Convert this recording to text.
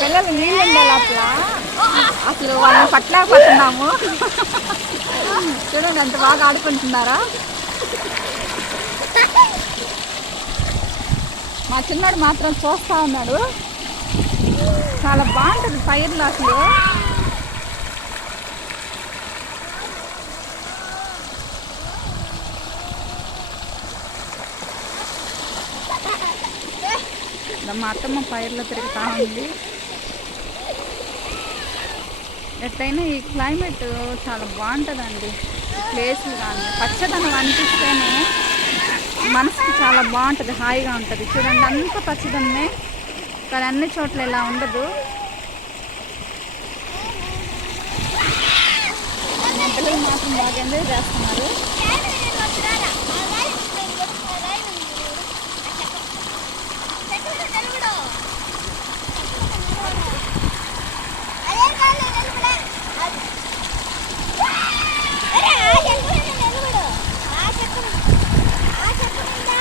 పిల్లలు నీళ్ళు ఉండాలి అసలు వాళ్ళని పట్టలేకపోతున్నాము. చూడండి ఎంత బాగా ఆడుకుంటున్నారా. మా చిన్నాడు మాత్రం చూస్తూ ఉన్నాడు. చాలా బాగుంటుంది పైర్లు అసలు. మా అత్తమ్మ పైర్లో తిరుగుతూ ఉంది. ఎట్లయినా ఈ క్లైమేట్ చాలా బాగుంటుందండి. ప్లేస్లు కానీ పచ్చదనం అనిపిస్తేనే మనసుకి చాలా బాగుంటుంది, హాయిగా ఉంటుంది. చూడండి అంత పచ్చదనమే, కానీ అన్ని చోట్ల ఇలా ఉండదు. మా పిల్లలు మాత్రం బాగా ఎంజాయ్ చేస్తున్నారు.